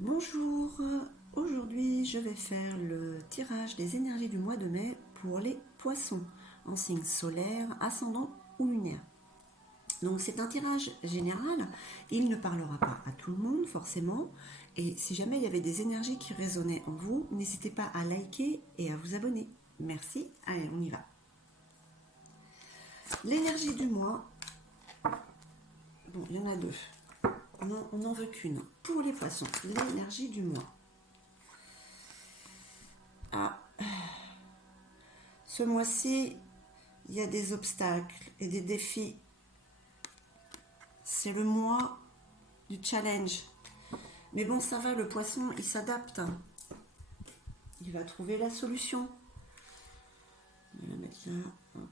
Bonjour, aujourd'hui je vais faire le tirage des énergies du mois de mai pour les poissons en signe solaire, ascendant ou lunaire. Donc c'est un tirage général, il ne parlera pas à tout le monde forcément, et si jamais il y avait des énergies qui résonnaient en vous, n'hésitez pas à liker et à vous abonner. Merci, allez on y va. L'énergie du mois, bon il y en a deux, on n'en veut qu'une. Pour les poissons, l'énergie du mois. Ah, ce mois-ci, il y a des obstacles et des défis. C'est le mois du challenge. Mais bon, ça va, le poisson, il s'adapte. Il va trouver la solution. On va la mettre là. Hop.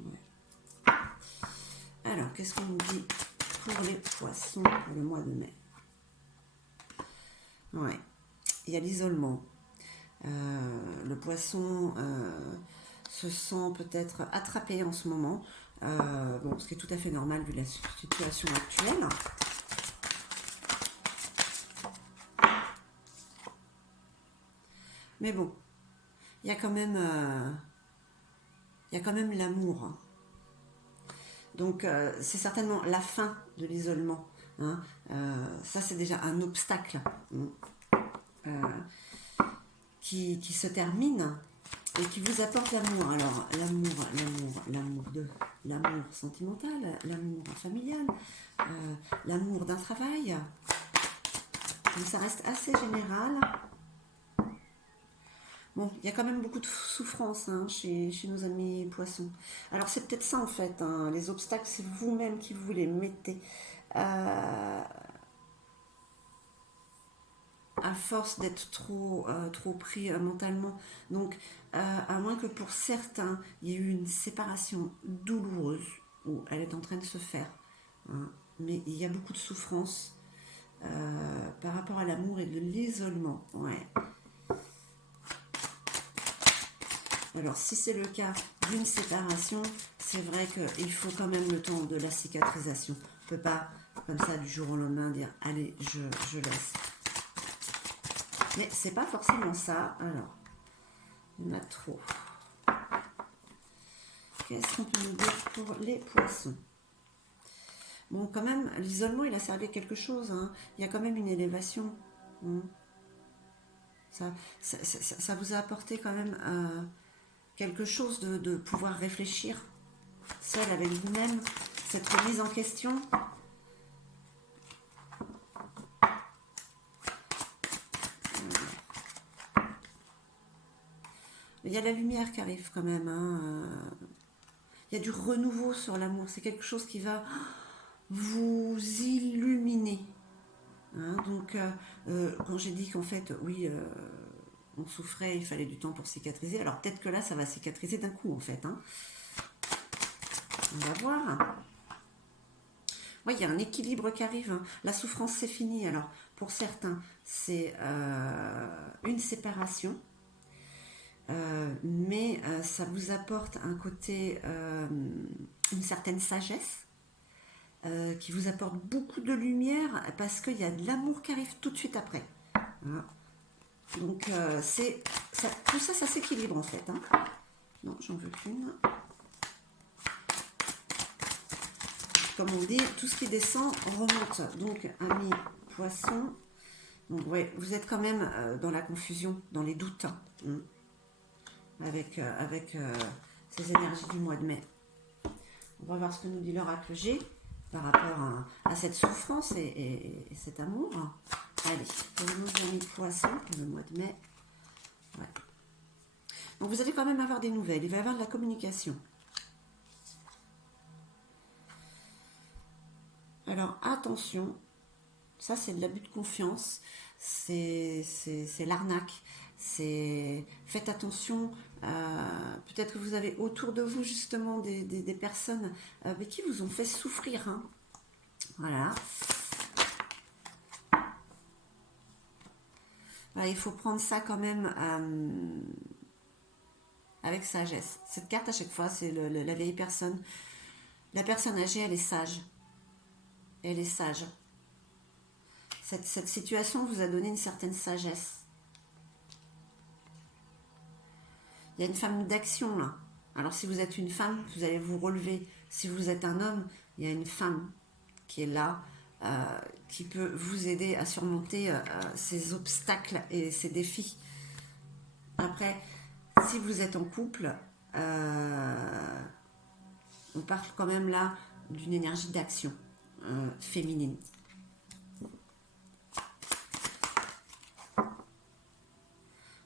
Ouais. Alors, qu'est-ce qu'on dit pour les poissons pour le mois de mai? Ouais, il y a l'isolement. Le poisson se sent peut-être attrapé en ce moment. Bon, ce qui est tout à fait normal vu la situation actuelle. Mais bon, il y a quand même, l'amour. Donc, c'est certainement la fin de l'isolement. Hein. Ça, c'est déjà un obstacle euh, qui se termine et qui vous apporte l'amour. Alors, l'amour sentimental, l'amour familial, l'amour d'un travail. Donc, ça reste assez général. Bon, il y a quand même beaucoup de souffrance chez nos amis poissons. Alors c'est peut-être ça en fait, hein, les obstacles, c'est vous-même qui vous les mettez. Euh, à force d'être trop pris mentalement. Donc, à moins que pour certains, il y ait eu une séparation douloureuse, où elle est en train de se faire. Hein, mais il y a beaucoup de souffrance par rapport à l'amour et de l'isolement. Ouais. Alors, si c'est le cas d'une séparation, c'est vrai qu'il faut quand même le temps de la cicatrisation. On ne peut pas, comme ça, du jour au lendemain, dire « Allez, je laisse ». Mais c'est pas forcément ça. Alors, il y en a trop. Qu'est-ce qu'on peut nous dire pour les poissons? Bon, quand même, l'isolement, il a servi à quelque chose. Hein. Il y a quand même une élévation. Hein. Ça vous a apporté quand même quelque chose de pouvoir réfléchir seul avec vous-même, cette remise en question. Il y a la lumière qui arrive quand même. Hein. Il y a du renouveau sur l'amour. C'est quelque chose qui va vous illuminer. Hein. Donc, quand j'ai dit qu'en fait, oui, on souffrait, il fallait du temps pour cicatriser. Alors peut-être que là, ça va cicatriser d'un coup, en fait. Hein. On va voir. Oui, il y a un équilibre qui arrive. Hein. La souffrance, c'est fini. Alors, pour certains, c'est une séparation. Mais ça vous apporte un côté, une certaine sagesse, qui vous apporte beaucoup de lumière parce qu'il y a de l'amour qui arrive tout de suite après. Hein. Donc tout ça, ça s'équilibre en fait. Hein. Non, j'en veux qu'une. Comme on dit, tout ce qui descend remonte. Donc, amis poissons, donc, ouais, vous êtes quand même dans la confusion, dans les doutes, hein, avec ces énergies du mois de mai. On va voir ce que nous dit l'oracle G par rapport à cette souffrance et cet amour. Allez, pour nos amis poissons, pour le mois de mai. Ouais. Donc vous allez quand même avoir des nouvelles, il va y avoir de la communication. Alors attention, ça c'est de l'abus de confiance, c'est l'arnaque, faites attention, peut-être que vous avez autour de vous justement des personnes qui vous ont fait souffrir. Hein. Voilà. Voilà, il faut prendre ça quand même avec sagesse. Cette carte à chaque fois, c'est la vieille personne. La personne âgée, elle est sage. Elle est sage. Cette situation vous a donné une certaine sagesse. Il y a une femme d'action là. Alors si vous êtes une femme, vous allez vous relever. Si vous êtes un homme, il y a une femme qui est là, qui peut vous aider à surmonter ces obstacles et ces défis. Après, si vous êtes en couple, on parle quand même là d'une énergie d'action féminine.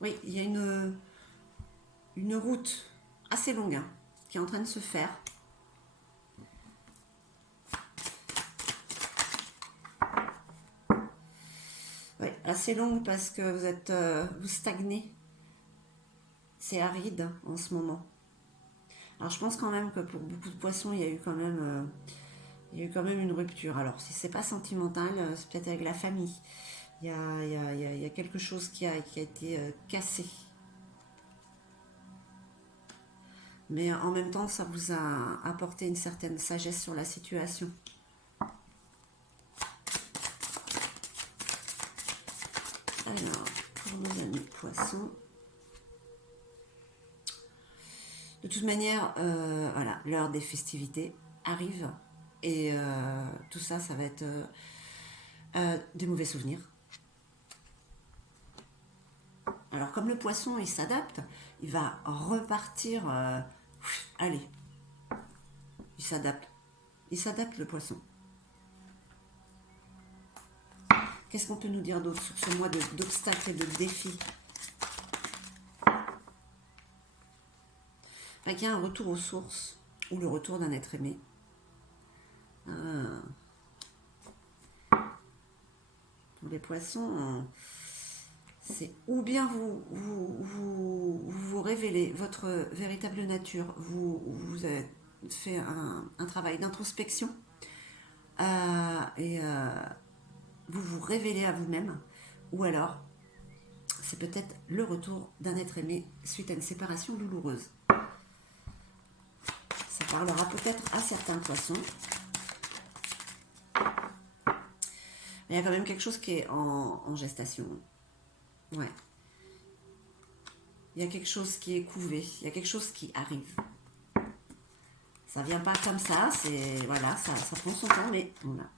Oui, il y a une route assez longue hein, qui est en train de se faire. Oui, assez longue parce que vous stagnez. C'est aride en ce moment. Alors je pense quand même que pour beaucoup de poissons, il y a eu quand même, une rupture. Alors si c'est pas sentimental, c'est peut-être avec la famille. Il y a quelque chose qui a été cassé. Mais en même temps, ça vous a apporté une certaine sagesse sur la situation. Alors, pour nos amis poissons. De toute manière, voilà, l'heure des festivités arrive. Et tout ça, ça va être des mauvais souvenirs. Alors, comme le poisson, il s'adapte, il va repartir. Allez, il s'adapte. Il s'adapte, le poisson. Qu'est-ce qu'on peut nous dire d'autre sur ce mois d'obstacles et de défis? Il y a un retour aux sources, ou le retour d'un être aimé. Pour les poissons, c'est ou bien vous révélez votre véritable nature, vous avez fait un travail d'introspection et vous vous révélez à vous-même, ou alors c'est peut-être le retour d'un être aimé suite à une séparation douloureuse. Ça parlera peut-être à certains poissons. Mais il y a quand même quelque chose qui est en gestation. Ouais. Il y a quelque chose qui est couvé, il y a quelque chose qui arrive. Ça vient pas comme ça, c'est voilà, ça prend son temps, mais voilà.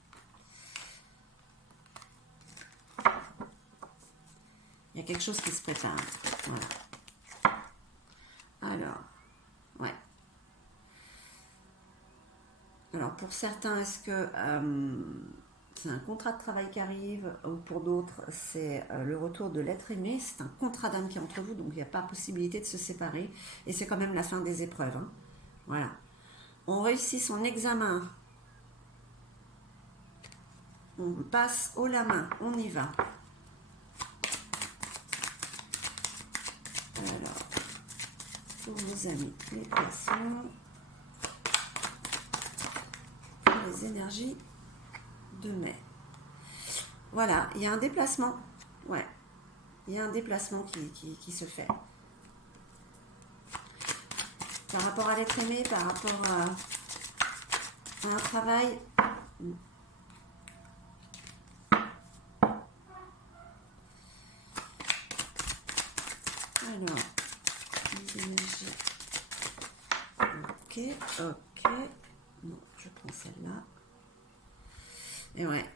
Il y a quelque chose qui se prépare. Voilà. Alors, ouais. Alors pour certains, est-ce que c'est un contrat de travail qui arrive, ou pour d'autres, c'est le retour de l'être aimé, c'est un contrat d'âme qui est entre vous, donc il n'y a pas possibilité de se séparer, et c'est quand même la fin des épreuves. Hein. Voilà. On réussit son examen, on passe haut la main, on y va. Alors, pour vos amis, les poissons, les énergies de mai. Voilà, il y a un déplacement. Ouais, il y a un déplacement qui se fait. Par rapport à l'être aimé, par rapport à un travail. Alors, les énergies. Ok. Bon, je prends celle-là. Et ouais.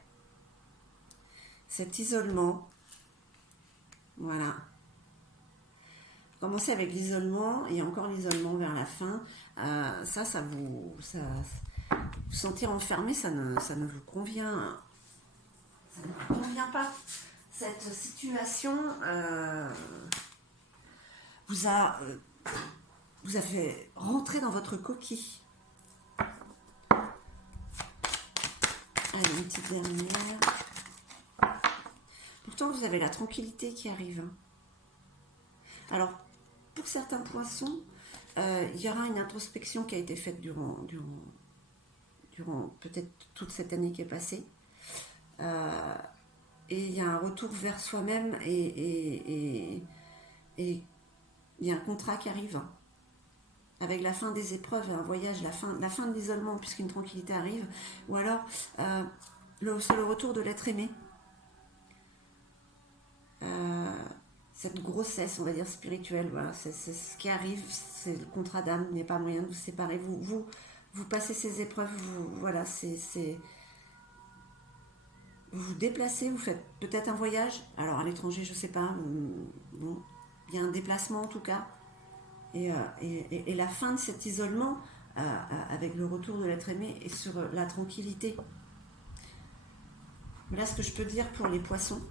Cet isolement. Voilà. Commencez avec l'isolement et encore l'isolement vers la fin. Ça vous sentir enfermé, ça ne vous convient. Ça ne vous convient pas. Cette situation vous a fait rentrer dans votre coquille. Allez, une petite dernière. Pourtant, vous avez la tranquillité qui arrive. Alors, pour certains poissons, il y aura une introspection qui a été faite durant peut-être toute cette année qui est passée. Et il y a un retour vers soi-même et il y a un contrat qui arrive. Avec la fin des épreuves, un voyage, la fin de l'isolement, puisqu'une tranquillité arrive. Ou alors, c'est le retour de l'être aimé. cette grossesse, on va dire, spirituelle. Voilà, c'est ce qui arrive, c'est le contrat d'âme, il n'y a pas moyen de vous séparer. Vous passez ces épreuves, voilà, vous vous déplacez, vous faites peut-être un voyage, alors à l'étranger, je ne sais pas, bon, il y a un déplacement en tout cas, et la fin de cet isolement, avec le retour de l'être aimé, est sur la tranquillité. Voilà ce que je peux dire pour les poissons.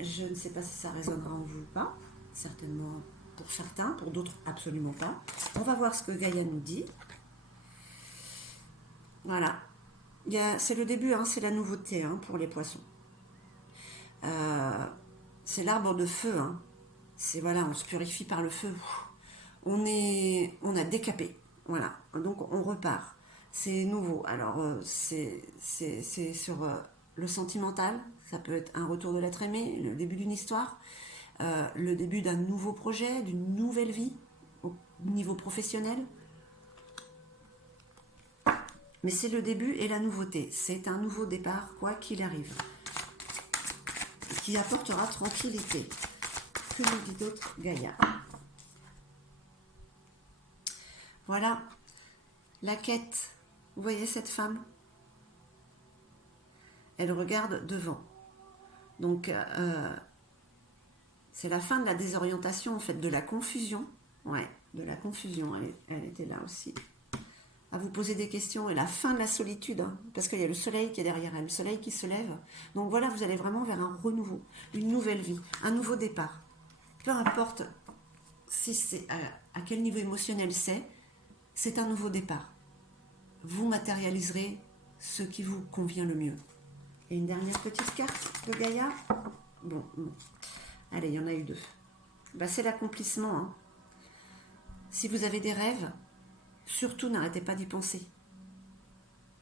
Je ne sais pas si ça résonnera en vous ou pas, certainement pour certains, pour d'autres absolument pas. On va voir ce que Gaïa nous dit. Voilà, c'est le début, hein, c'est la nouveauté, hein, pour les poissons. C'est l'arbre de feu, hein. C'est voilà, on se purifie par le feu. On a décapé, voilà. Donc on repart. C'est nouveau. Alors c'est sur le sentimental. Ça peut être un retour de l'être aimé, le début d'une histoire, le début d'un nouveau projet, d'une nouvelle vie au niveau professionnel. Mais c'est le début et la nouveauté. C'est un nouveau départ, quoi qu'il arrive, qui apportera tranquillité. Que nous dit d'autre Gaïa? Voilà, la quête. Vous voyez cette femme? Elle regarde devant. Donc, c'est la fin de la désorientation, en fait, de la confusion. Ouais, de la confusion, elle était là aussi. À vous poser des questions, et la fin de la solitude, hein, parce qu'il y a le soleil qui est derrière elle, le soleil qui se lève. Donc voilà, vous allez vraiment vers un renouveau, une nouvelle vie, un nouveau départ. Peu importe si c'est à quel niveau émotionnel c'est un nouveau départ. Vous matérialiserez ce qui vous convient le mieux. Et une dernière petite carte de Gaïa. Bon. Allez, il y en a eu deux. Bah, c'est l'accomplissement, hein. Si vous avez des rêves, surtout n'arrêtez pas d'y penser.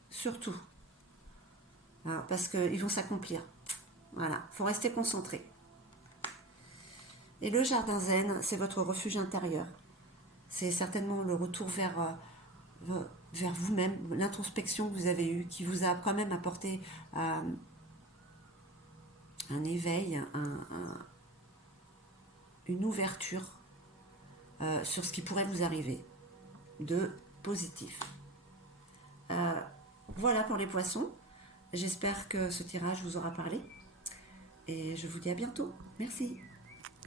Surtout. Alors, parce qu'ils vont s'accomplir. Voilà, il faut rester concentré. Et le jardin zen, c'est votre refuge intérieur. C'est certainement le retour vers vous-même, l'introspection que vous avez eue, qui vous a quand même apporté un éveil, une ouverture sur ce qui pourrait vous arriver de positif. Voilà pour les poissons. J'espère que ce tirage vous aura parlé. Et je vous dis à bientôt. Merci.